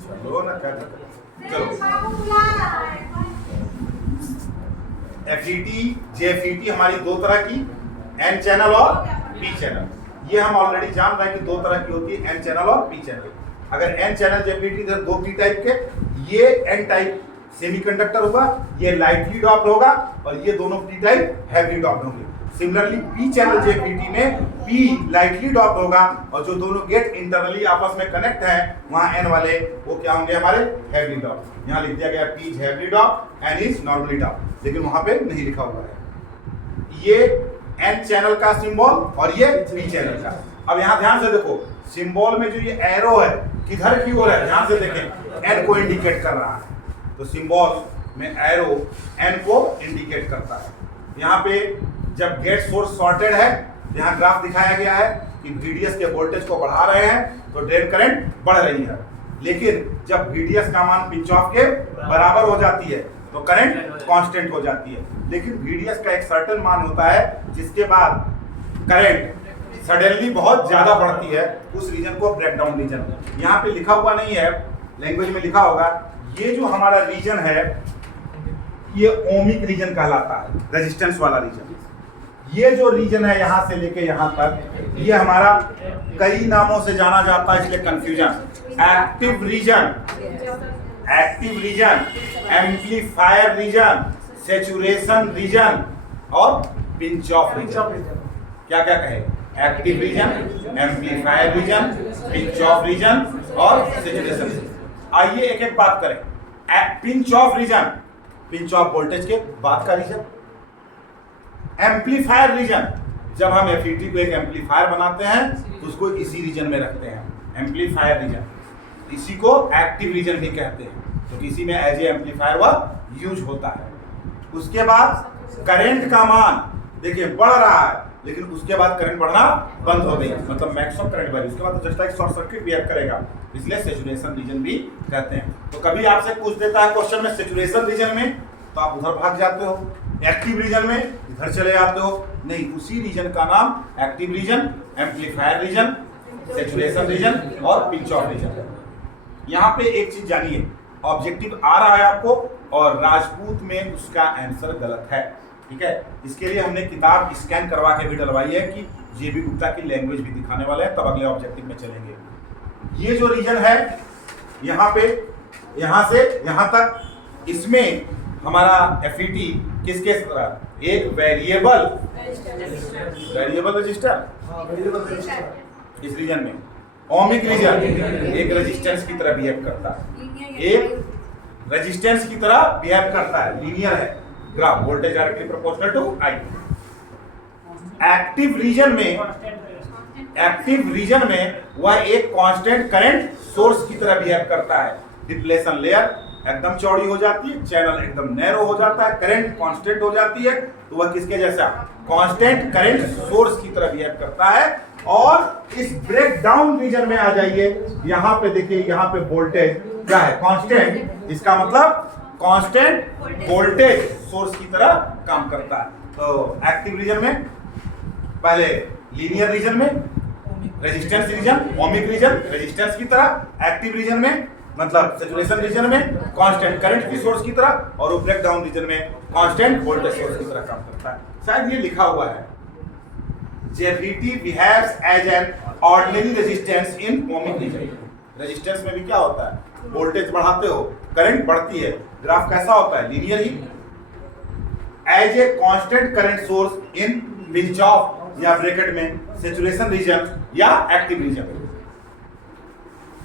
चलो ना क्या चलो FET JFET हमारी दो तरह की, N चैनल और P चैनल। ये हम ऑलरेडी जान रहे हैं कि दो तरह की होती है, N चैनल और P चैनल। अगर N चैनल JFET इधर दो P टाइप के, ये N टाइप सेमीकंडक्टर होगा, ये लाइटली डॉप्ड होगा और ये दोनों P टाइप हैवी डॉप्ड होंगे। सिमिलरली P चैनल JFET में P लाइटली डॉप्ड होगा और जो दोनों गेट इंटरनली आपस में कनेक्ट हैं वहां N वाले वो क्या होंगे हमारे हैवी डॉप्ड। यहाँ लिख दिया गया P is heavy doped, N is normally doped, लेकिन वहां पे नहीं लिखा हुआ है। ये N चैनल का सिंबल और ये P चैनल का। अब यहाँ ध्यान से देखो, सिंबल में जो ये एरो है किधर की ओर है, ध्यान से देखें, N को इंडिकेट कर रहा है, तो सिंबल में एरो N को इंडिकेट करता है। यहाँ पे जब गेट सोर्स शॉर्टेड है, यहाँ ग्राफ दिखाया गया है कि VDS के वोल्टेज को बढ़ा रहे हैं तो ड्रेन करंट बढ़ रही है, लेकिन जब VDS का मान पिंच ऑफ के बराबर हो जाती है तो करंट कांस्टेंट हो जाती है। लेकिन VDS का एक सर्टेन मान होता है जिसके बाद करंट सडनली बहुत ज्यादा बढ़ती है, उस रीजन को ब्रेकडाउन रीजन। यहाँ पे लिखा हुआ नहीं है, लैंग्वेज में लिखा होगा, ये जो हमारा रीजन है ये ओमिक रीजन कहलाता है, रेजिस्टेंस वाला रीजन। ये जो रीजन है यहाँ से लेके यहाँ तक, ये हमारा कई नामों से जाना जाता है, इसलिए confusion. Active region, active region, amplifier region, saturation region और पिंच ऑफ रीजन। क्या क्या कहे? Active region, amplifier region, pinch off region और सैचुरेशन रीजन। आइए एक एक बात करें। Pinch off region, pinch off voltage के बाद का रीजन। एम्पलीफायर रीजन, जब हम FET को एक एम्पलीफायर बनाते हैं तो उसको इसी रीजन में रखते हैं, एम्पलीफायर रीजन। इसी को एक्टिव रीजन भी कहते हैं, तो इसी में एज ए एम्पलीफायर वह यूज होता है। उसके बाद करंट का मान देखिए बढ़ रहा है, लेकिन उसके बाद करंट बढ़ना बंद हो गई, मतलब मैक्सिमम करंट बढ़ी, उसके बाद तो just like short circuit behave करेगा, इसलिए सैचुरेशन रीजन भी कहते हैं। तो कभी आपसे पूछ देता है क्वेश्चन में सैचुरेशन रीजन में, तो आप उधर भाग जाते हो, एक्टिव रीजन में इधर चले जाते हो। नहीं, उसी रीजन का नाम active region, amplifier region, saturation region और पिंच ऑफ रीजन। यहाँ पे एक चीज जानिए, ऑब्जेक्टिव आ रहा है आपको और राजपूत में उसका आंसर गलत है, ठीक है। इसके लिए हमने किताब स्कैन करवा के भी डलवाई है कि JB गुप्ता की लैंग्वेज भी दिखाने वाले हैं, तब अगले ऑब्जेक्टिव में चलेंगे। ये जो रीजन है यहाँ पे, यहाँ से यहाँ तक, इसमें हमारा FET किसके तरह? एक वेरिएबल रजिस्टर, इस रीजन में ओमिक रीजन एक रेजिस्टेंस की तरह बिहेव करता है, एक रेजिस्टेंस की तरह बिहेव करता है, लीनियर है graph, voltage directly proportional to I। Active region में वह एक कांस्टेंट करंट सोर्स की तरह बिहेव करता है। डिप्लेशन लेयर एकदम चौड़ी हो जाती है, चैनल एकदम नैरो हो जाता है, करंट कांस्टेंट हो जाती है, तो वह किसके जैसा? कांस्टेंट करंट सोर्स की तरह बिहेव करता है। और इस ब्रेक डाउन रीजन में आ जाइए, यहाँ पे देखिए, यहाँ पे वोल्टेज क्या है? कांस्टेंट, इसका मतलब कांस्टेंट वोल्टेज सोर्स की तरह काम करता है। तो एक्टिव रीजन में पहले लीनियर रीजन में resistance region, ohmic region resistance की तरह, एक्टिव रीजन में मतलब सैचुरेशन रीजन में कांस्टेंट करंट की सोर्स की तरह, और वो ब्रेक डाउन रीजन में कांस्टेंट वोल्टेज सोर्स की तरह काम करता है। शायद ये लिखा हुआ है, JFET behaves as an ordinary resistance in ohmic region। Resistance में भी क्या होता है? वोल्टेज बढ़ाते हो, करंट बढ़ती है, ग्राफ कैसा होता है? लीनियर ही। As a constant current source in pinch off या ब्रैकेट में सैचुरेशन रीजन या active region,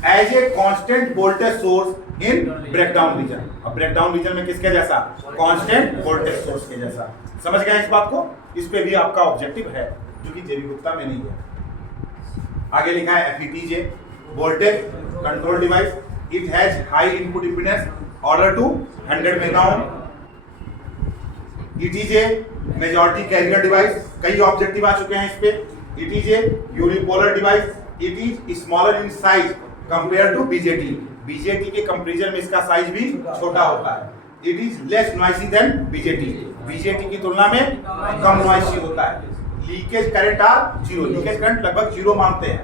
as a constant voltage source in breakdown region. अब ब्रेकडाउन रीजन में किसके जैसा? कांस्टेंट वोल्टेज सोर्स के जैसा। समझ गए इस बात को? इस पे भी आपका ऑब्जेक्टिव है, जो कि JB गुप्ता में नहीं है। आगे लिखा है FETJ voltage control device, it has high input impedance order to 100 mega ohm. ETJ majority carrier device, कई ऑब्जेक्टिव आ चुके हैं इस पे। ETJ unipolar device, it is smaller in size compare to BJT। BJT के कंपैरिजन में इसका size भी छोटा होता है। It is less noisy than BJT, BJT की तुलना में कम नॉइसी होता है। Leakage current are zero, leakage current लगभग जीरो मानते हैं।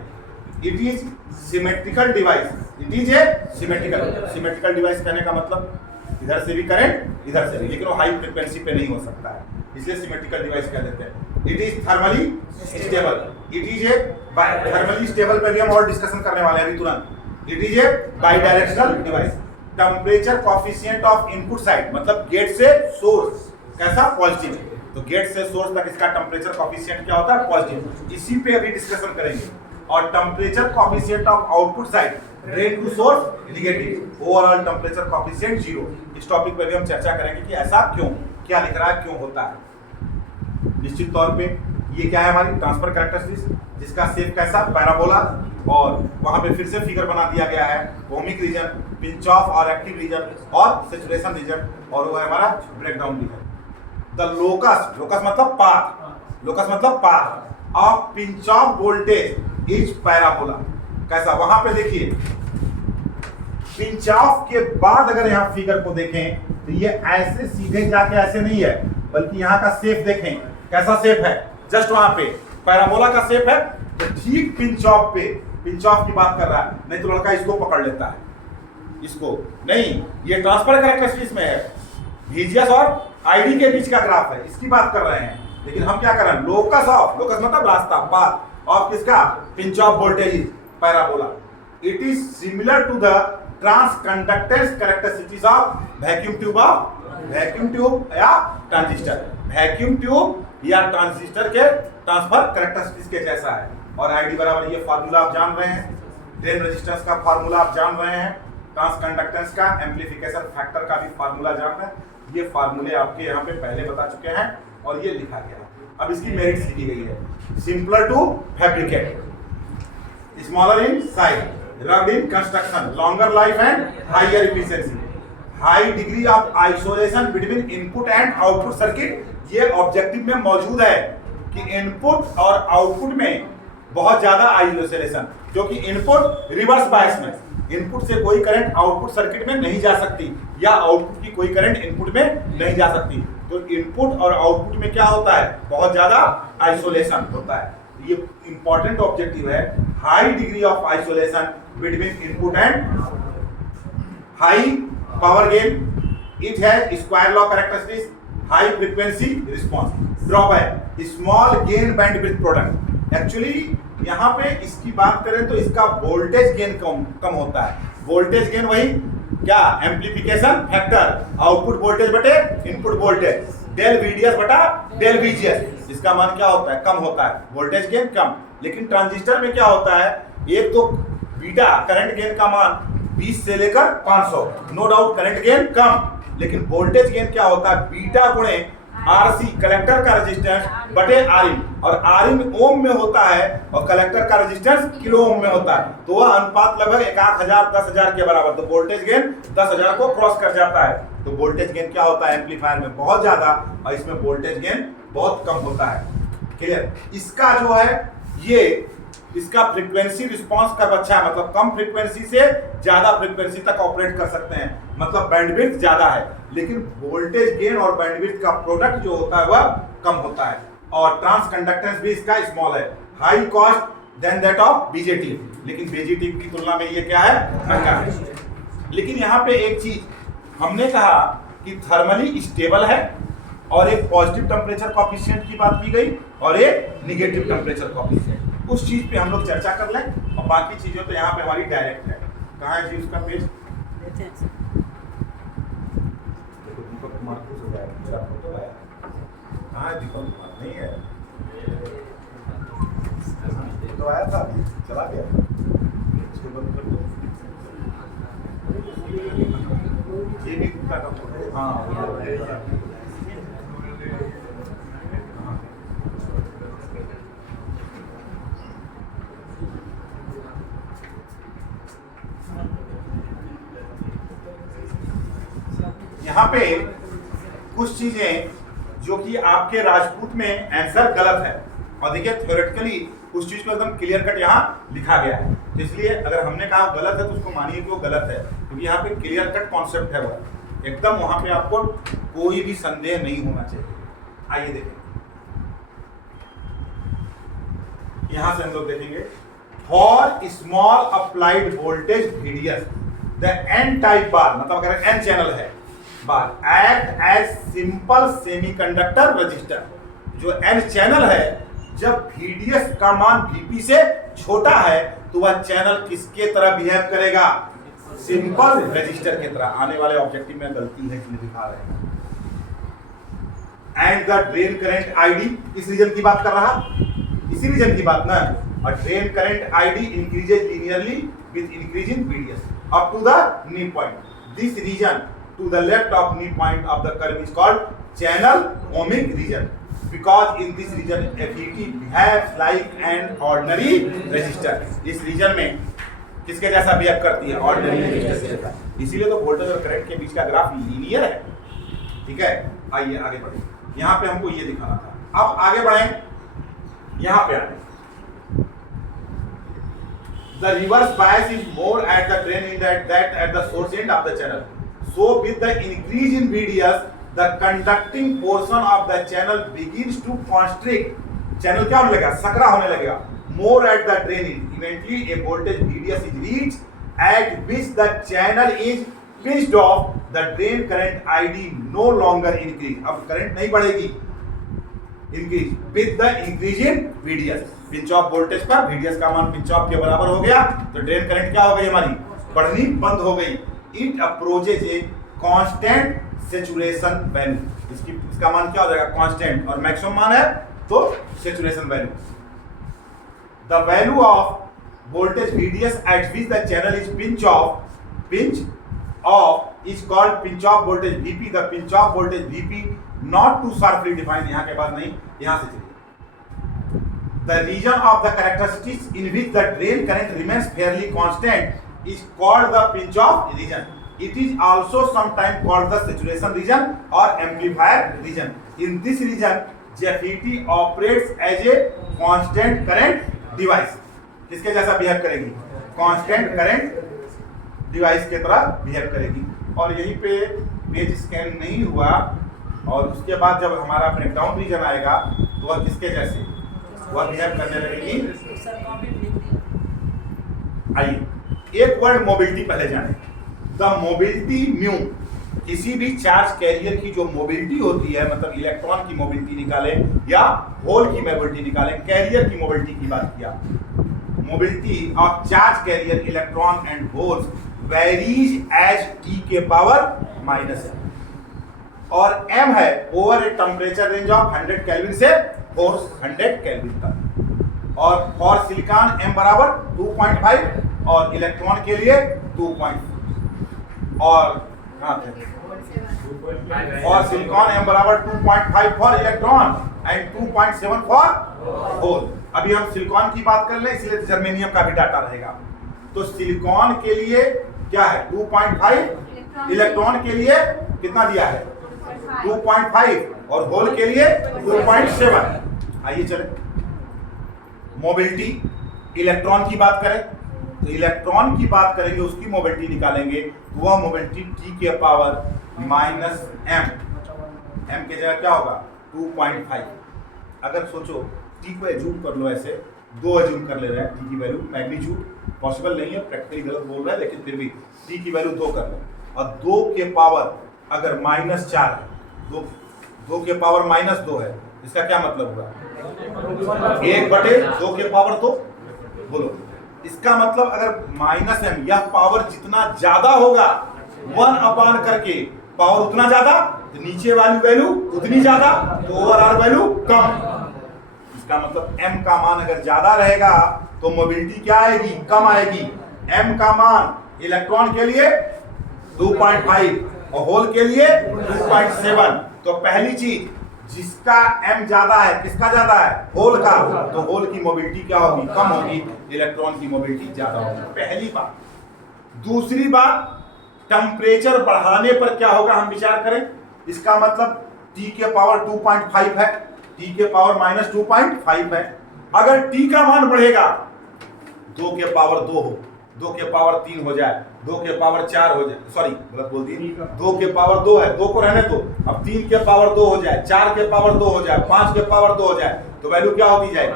It is symmetrical device, it is a symmetrical device कहने का मतलब इधर से भी करंट इधर से भी, लेकिन वो हाई फ्रीक्वेंसी पे नहीं हो सकता है, इसलिए सिमेट्रिकल डिवाइस कह देते हैं। It is thermally stable, it is a thermally stable पे भी हम और डिस्कशन करने वाले हैं अभी तुरंत। It is a by directional device. Temperature coefficient of input side मतलब गेट से सोर्स कैसा पॉजिटिव, तो गेट से सोर्स तक इसका टेम्परेचर कॉफिशिएंट क्या होता है पॉजिटिव, इसी पे अभी डिस्कशन करेंगे। और temperature coefficient of output side drain to source negative, overall temperature coefficient 0। इस टॉपिक पे भी हम चर्चा करेंगे कि ऐसा क्यों, क्या लिख रहा है, क्यों होता है। निश्चित तौर पे ये क्या है हमारी ट्रांसफर कैरेक्टरिस्टिक्स, जिसका शेप कैसा पैराबोला, और वहां पे फिर से फिगर बना दिया गया है ओमिक रीजन, पिंच ऑफ और एक्टिव रीजन और सैचुरेशन रीजन, और वो है हमारा breakdown region. The locus, locus मतलब पाथ, लोकस मतलब path of pinch off voltage is parabola. कैसा, वहां पे देखिए पिंच ऑफ के बाद अगर यहाँ फिगर को देखें तो ये ऐसे सीधे जाके ऐसे नहीं है, बल्कि यहाँ का शेप देखें कैसा शेप है, जस्ट वहां पे पैराबोला का शेप है। तो ठीक पिंच ऑफ पे, पिंच ऑफ की बात कर रहा है, नहीं तो लड़का इसको पकड़ लेता है, इसको नहीं, ये ट्रांसफर कैरेक्टरिस्टिक्स में है, VGS और आईडी के बीच का ग्राफ है, इसकी बात कर रहे हैं। लेकिन हम क्या कर रहे हैं, लोकस ऑफ, लोकस मतलब रास्ता, पाथ ऑफ किसका, pinch off voltage parabola. It is similar to the transconductance characteristics of vacuum tube, vacuum tube या ट्रांजिस्टर, वैक्यूम ट्यूब या ट्रांजिस्टर के ट्रांसफर कैरेक्टरिस्टिक्स के जैसा है। और आईडी बराबर ये फार्मूला आप जान रहे हैं, ड्रेन रेजिस्टेंस का फार्मूला आप जान रहे हैं, ट्रांसकंडक्टेंस का, एम्प्लीफिकेशन फैक्टर का भी फार्मूला जान रहे हैं। ये फार्मूले आपके यहाँ पे पहले बता चुके हैं और ये लिखा गया। अब इसकी मेरिट्स लिखी गई है, simpler to fabricate, smaller in size, rugged in construction, longer life and higher efficiency, high degree of isolation between input and output circuit. ये ऑब्जेक्टिव में मौजूद है कि इनपुट और आउटपुट में बहुत ज्यादा आइसोलेशन, क्योंकि इनपुट रिवर्स बायस में, इनपुट से कोई करंट आउटपुट सर्किट में नहीं जा सकती, या आउटपुट की कोई करंट इनपुट में नहीं जा सकती। तो इनपुट और आउटपुट में क्या होता है, बहुत ज्यादा आइसोलेशन होता है। ये इंपॉर्टेंट ऑब्जेक्टिव है, high degree of isolation between input and high power gain, it has square law characteristics, high frequency response, drawback small gain bandwidth product. Actually यहाँ पे इसकी बात करें तो इसका वोल्टेज गेन कम होता है, वोल्टेज गेन वही क्या, एम्प्लीफिकेशन फैक्टर, आउटपुट वोल्टेज बटे इनपुट वोल्टेज, डेल VDS बटा डेल VGS, इसका मान क्या होता है, कम होता है, वोल्टेज गेन कम। लेकिन ट्रांजिस्टर में क्या होता है, एक तो बीटा करंट गेन का मान 20 से लेकर 500, नो डाउट करंट गेन कम, लेकिन वोल्टेज गेन क्या होता है, बीटा गुणे RC कलेक्टर का रेजिस्टेंस बटे Rin, और Rin ओम में होता है और कलेक्टर का रेजिस्टेंस किलो ओम में होता है, तो वह अनुपात लगभग 1000 10,000 के बराबर, तो वोल्टेज गेन 10,000 को क्रॉस कर जाता है। तो वोल्टेज गेन क्या होता है एम्पलीफायर में, बहुत ज्यादा, और इसमें वोल्टेज गेन बहुत कम होता है। क्लियर, इसका जो है ये इसका फ्रीक्वेंसी रिस्पांस कब अच्छा है, मतलब कम फ्रीक्वेंसी से ज्यादा फ्रीक्वेंसी तक ऑपरेट कर सकते हैं, मतलब बैंडविड्थ ज्यादा है, लेकिन वोल्टेज गेन और बैंडविड्थ का प्रोडक्ट जो होता है वह कम होता है। और ट्रांसकंडक्टेंस भी इसका स्मॉल है, high cost than that of BJT, लेकिन BJT की तुलना में ये क्या है, महंगा है। लेकिन यहाँ पे एक चीज हमने कहा कि थर्मली स्टेबल है, और एक पॉजिटिव टेम्परेचर कॉफिशिएंट की बात की गई और एक निगेटिव टेम्परेचर कॉफिशिएंट, उस चीज पे हम लोग चर्चा कर लें, और बाकी चीजें तो यहाँ पे हमारी डायरेक्ट है। कहाँ है जी उसका पेज, देखो दीपक कुमार खुश हो जाएगा, मेरा फोटो है, कहाँ है दीपक कुमार, नहीं है, तो आया था अभी चला गया, इसको बंद कर दो, ये भी कुत्ता का फोटो, हाँ यहाँ पे कुछ चीजें जो कि आपके राजपूत में आंसर गलत है, और देखिए थ्योरेटिकली उस चीज को एकदम क्लियर कट यहाँ लिखा गया है, तो इसलिए अगर हमने कहा गलत है तो उसको मानिए कि वो गलत है, क्योंकि यहाँ पे क्लियर कट कॉन्सेप्ट है, वो एकदम वहां पे आपको कोई भी संदेह नहीं होना चाहिए। आइए देखें, यहां से हम लोग देखेंगे for small applied voltage VDS the N type bar, मतलब अगर N चैनल है bar act as simple semiconductor register. जो N चैनल है, जब VDS का मान VP से छोटा है तो वह चैनल किसके तरह बिहेव करेगा? सिंपल रजिस्टर की तरह। आने वाले ऑब्जेक्टिव में गलती है इसलिए दिखा रहे हैं। And the drain current ID, इस रीजन की बात कर रहा, इसी रीजन की बात ना। और drain current ID increases linearly with increase in VDS up to the knee point. This region to the left of knee point of the curve is called channel ohmic region, because in this region FET behaves like an ordinary resistor। इस reason में किसके जैसा behave करती है? Ordinary resistor के जैसा। इसीलिए तो वोल्टेज और करंट के बीच का ग्राफ लीनियर है। ठीक है, आइए आगे बढ़े। यहाँ पे हमको ये दिखाना था। अब आगे बढ़े, यहाँ पे आए। The reverse bias is more at the drain end that at the source end of the channel. So with the increase in VDS, the conducting portion of the channel begins to constrict। Channel क्या होने लगेगा? सकरा होने लगेगा। More at the drain end. Eventually, a voltage VDS is reached at which the channel is pinched off. The drain current ID no longer increase। अब current नहीं बढ़ेगी, increase with the increase in VDS। Pinch off voltage पर VDS का मान pinch of के बराबर हो गया तो ड्रेन करंट क्या हो गई? हमारी बढ़नी बंद हो गई। It approaches a constant saturation value। इसका मान क्या हो जाएगा? कांस्टेंट। और मैक्सिमम मान है तो saturation value। The value of voltage VDS at which the channel is pinch off is called pinch off voltage VP। The pinch off voltage VP not too sharply defined। यहाँ के बाद नहीं, यहाँ से चलिए। The region of the characteristics in which the drain current remains fairly constant is called the pinch off region। It is also sometimes called the saturation region or amplifier region। In this region, FET operates as a constant current device। किसके जैसा behave करेगी? constant current device के तरह behave करेगी। और यहीं पे page scan नहीं हुआ और उसके बाद जब हमारा ब्रेकडाउन रीजन आएगा तो वह किसके जैसे वह बिहेव करने लगेगी? आइए एक वर्ड मोबिलिटी पहले जाने। द मोबिलिटी म्यू, किसी भी चार्ज कैरियर की जो मोबिलिटी होती है, मतलब इलेक्ट्रॉन की मोबिलिटी निकालें या होल की मोबिलिटी निकालें, कैरियर की मोबिलिटी की बात किया। Mobility of charge carrier electron and holes varies as T के पावर -m। और m है over a temperature range of 100 kelvin से 400 केल्विन तक। और फॉर सिलिकॉन m बराबर 2.5 और इलेक्ट्रॉन के लिए 2.5 और फॉर सिलिकॉन m बराबर 2.5 for electron and 2.7 for hole. अभी हम सिलिकॉन की बात कर लें इसलिए जर्मेनियम का भी डाटा रहेगा। तो सिलिकॉन के लिए क्या है? 2.5, इलेक्ट्रॉन के लिए कितना दिया है? 2.5 और होल के लिए 2.7। आइए चले मोबिलिटी इलेक्ट्रॉन की बात करें तो इलेक्ट्रॉन की बात करेंगे, उसकी मोबिलिटी निकालेंगे तो वह मोबिलिटी टी के पावर -m। m के जगह क्या होगा? 2.5। अगर सोचो टी को एज्यूम कर लो, ऐसे 2 एज्यूम कर ले रहे हैं। टी की वैल्यू मैग्नीट्यूड पॉसिबल नहीं है, प्रैक्टिकली गलत बोल रहा है, लेकिन फिर भी टी की वैल्यू 2 कर लो और 2 के पावर अगर -4 है, 2 के पावर -2 है, इसका क्या मतलब हुआ? 1/2 के पावर 2। बोलो, इसका मतलब अगर -m यह पावर जितना ज्यादा होगा 1 करके पावर उतना ज्यादा, तो नीचे वाली वैल्यू उतनी ज्यादा, तो ओवरऑल वैल्यू कम। इसका मतलब m का मान अगर ज्यादा रहेगा तो मोबिलिटी क्या आएगी? कम आएगी। m का मान इलेक्ट्रॉन के लिए 2.5 और होल के लिए 2.7। तो पहली चीज, जिसका m ज्यादा है, किसका ज्यादा है? होल का, तो होल की मोबिलिटी क्या होगी? कम होगी, इलेक्ट्रॉन की मोबिलिटी ज्यादा होगी। पहली बात। दूसरी बात, टेम्परेचर बढ़ाने पर क्या होगा हम विचार करें। इसका मतलब T के पावर 2.5 है, T के पावर -2.5 है। अगर T का मान बढ़ेगा 2 के पावर 2 हो, 2 के पावर 3 हो जाए, 2 के पावर 4 हो जाए, सॉरी गलत बोल दिए, 2 के पावर 2 है, 2 को रहने दो। अब 3 के पावर 2 हो जाए, 4 के पावर 2 हो जाए, 5 के पावर 2 हो जाए, तो वैल्यू क्या होती जाएगी?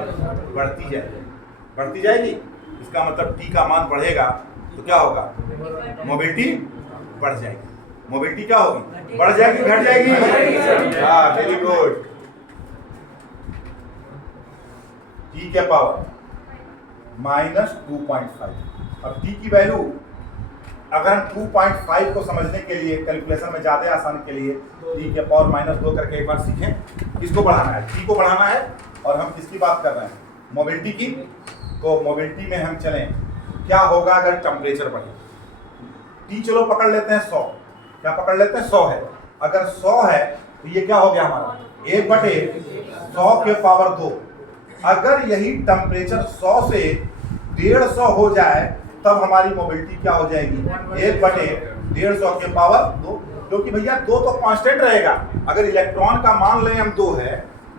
बढ़ती जाएगी, बढ़ती जाएगी। इसका मतलब टी का मान बढ़ेगा तो क्या होगा, मोबिलिटी बढ़ जाएगी। मोबिलिटी क्या होगी, बढ़ जाएगी घट जाएगी? हाँ, वेरी गुड। टी के पावर -2.5। अब टी की वैल्यू अगर हम 2.5 को समझने के लिए कैलकुलेशन में ज्यादा आसान के लिए टी के पावर -2 करके एक बार सीखें। किसको बढ़ाना है, टी को बढ़ाना है। और हम किसकी बात कर रहे हैं, मोबिलिटी की। तो मोबिलिटी में हम चलें, क्या होगा अगर टेम्परेचर बढ़े। टी चलो पकड़ लेते हैं 100, क्या पकड़ लेते हैं 100 है। अगर 100 है तो ये क्या हो गया हमारा 1/100 के पावर 2। अगर यही टेम्परेचर 100 से 150 हो जाए तब हमारी मोबिलिटी क्या हो जाएगी, 1/150 के पावर 2। क्योंकि भैया 2 तो कांस्टेंट रहेगा। अगर इलेक्ट्रॉन का मान लें हम 2 है,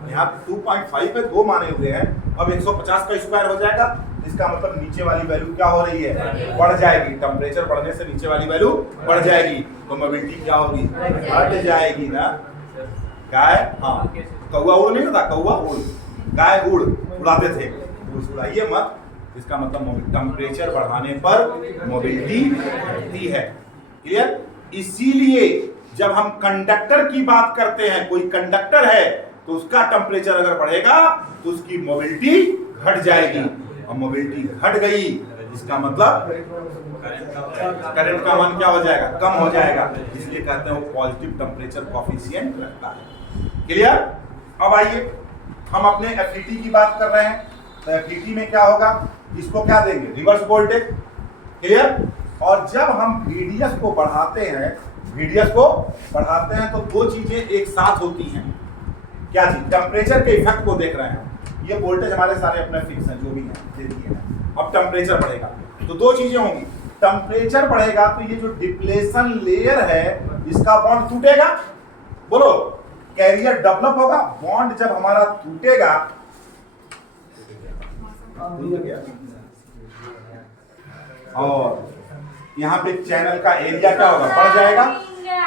यहाँ 2.5 पे 2 माने हुए हैं, अब 150 का स्क्वायर हो जाएगा। इसका मतलब नीचे वाली वैल्यू क्या हो रही है, बढ़ जाएगी। टेम्परेचर बढ़ने से नीचे वाली वैल्यू बढ़ जाएगी तो मोबिलिटी क्या होगी, घट जाएगी ना। गाय, हाँ कौवा उड़ नहीं होता, कौवा उड़, गाय उड़ उड़ाते थे, उड़ाइए मत। इसका मतलब टेम्परेचर बढ़ाने पर मोबिलिटी बढ़ती है। क्लियर? इसीलिए जब हम कंडक्टर की बात करते हैं, कोई कंडक्टर है तो उसका टेम्परेचर अगर बढ़ेगा तो उसकी मोबिलिटी घट जाएगी। और मोबिलिटी घट गई इसका मतलब करंट का मान क्या हो जाएगा, कम हो जाएगा। इसलिए कहते हैं वो पॉजिटिव टेम्परेचर कोएफिशिएंट रखता है। क्लियर? अब आइए हम अपने एफईटी की बात कर रहे हैं। तो एफईटी में क्या होगा, इसको क्या देंगे, रिवर्स वोल्टेज। क्लियर? और जब हम VDS को बढ़ाते हैं तो दो चीजें एक साथ होती हैं। क्या चीज, टेम्परेचर के इफेक्ट को देख रहे हैं। ये वोल्टेज हमारे सारे अपने फिक्स हैं, जो भी हैं दे दिए हैं। अब टेम्परेचर बढ़ेगा तो दो चीजें होंगी। टेम्परेचर बढ़ेगा तो ये जो डिप्लेशन लेयर है इसका बॉन्ड टूटेगा। बोलो, कैरियर डेवलप होगा। बॉन्ड जब हमारा टूटेगा, और यहाँ पे चैनल का एरिया क्या होगा, बढ़ जाएगा।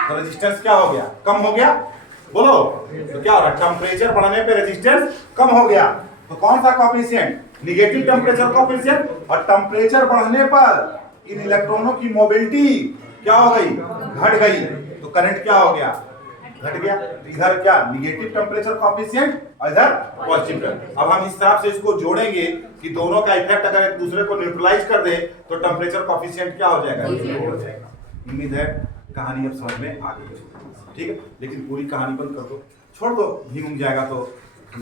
तो रेजिस्टेंस क्या हो गया, कम हो गया। बोलो, तो क्या हो रहा है, टेम्परेचर बढ़ने पे रेजिस्टेंस कम हो गया। तो कौन सा कोएफिशिएंट, निगेटिव टेम्परेचर कोएफिशिएंट। और टेम्परेचर बढ़ने पर इन इलेक्ट्रॉनों की मोबिलिटी क्या हो गई, घट गई। तो करंट क्या हो गया, घट गया। इधर क्या, निगेटिव टेम्परेचर कोएफिशिएंट और इधर पॉजिटिव। अब हम इस तरह से इसको जोड़ेंगे कि दोनों का इफेक्ट अगर एक दूसरे को न्यूट्रलाइज कर दे तो टेम्परेचर कोएफिशिएंट क्या हो जाएगा, हो जाएगा। उम्मीद है कहानी अब समझ में आ गई। ठीक है, लेकिन पूरी कहानी बंद कर दो, छोड़ दो, भीग जाएगा तो